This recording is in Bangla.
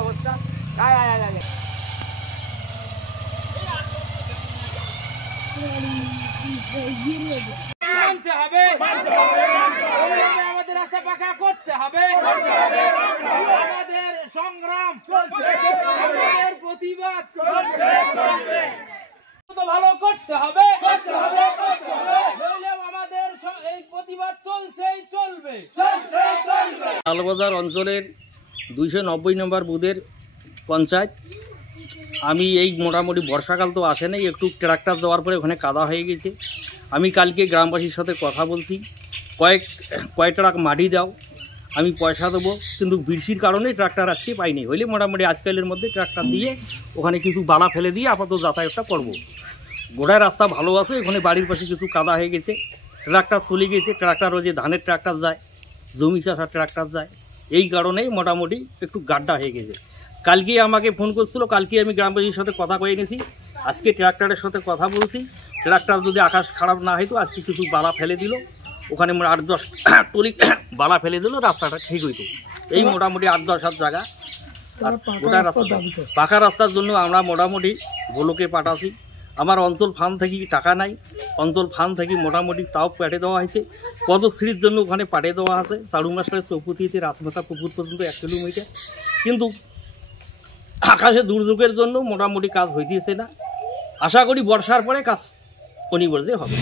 অবস্থা আমাদের রাস্তা পাকা করতে হবে, আমাদের সংগ্রাম, আমাদের প্রতিবাদ ভালো করতে হবে, আমাদের এই প্রতিবাদ চলছেই চলবে। লালবাজার অঞ্চলের 290 নম্বর বুথের পঞ্চায়েত। আমি এই মোটামুটি বর্ষাকাল তো আসে নাই, একটু ট্রাক্টর দেওয়ার পরে ওখানে কাদা হয়ে গেছে। আমি কালকে গ্রামবাসীর সাথে কথা বলছি, কয়েক ট্রাক মাটি দাও, আমি পয়সা দেবো, কিন্তু বৃষ্টির কারণে ট্রাক্টর আজকে পাইনি। হইলে মোটামুটি আজকালের মধ্যে ট্রাক্টর দিয়ে ওখানে কিছু বালা ফেলে দিয়ে আপাতত যাতায়াতটা করবো। গোড়ায় রাস্তা ভালো আছে, ওখানে বাড়ির পাশে কিছু কাদা হয়ে গেছে, ট্রাক্টর চলে গেছে। ট্রাক্টর ওই যে ধানের ট্রাক্টর যায়, জমি চাষার ট্রাক্টর যায়, এই কারণেই মোটামুটি একটু গাড্ডা হয়ে গেছে। কালকে আমাকে ফোন করছিল, কালকে আমি গ্রামবাসীর সাথে কথা কয়ে নিয়েছি, আজকে ট্রাক্টরের সাথে কথা বলছি। ট্রাক্টর যদি আকাশ খারাপ না হইতো আজকে কিছু বালা ফেলে দিল, ওখানে 8-10 টলি বালা ফেলে দিল, রাস্তাটা ঠিক হইতো। এই মোটামুটি 8-10 হাত জায়গা গোটা রাস্তা পাকা রাস্তার জন্য আমরা মোটামুটি ব্লকে পাঠাছি। আমার অঞ্চল ফান্ড থেকে টাকা নাই, অঞ্চল ফান্ড থেকে মোটামুটি তাও পাঠিয়ে দেওয়া হয়েছে। পদশ্রীর জন্য ওখানে পাঠিয়ে দেওয়া আছে, চারু মাস্টারের চৌপতিতে রাজমাতা পুকুর পর্যন্ত 1 কিলোমিটার। কিন্তু আকাশে দুর্যোগের জন্য মোটামুটি কাজ হইতেছে না। আশা করি বর্ষার পরে কাজ অনিবার্য হবে।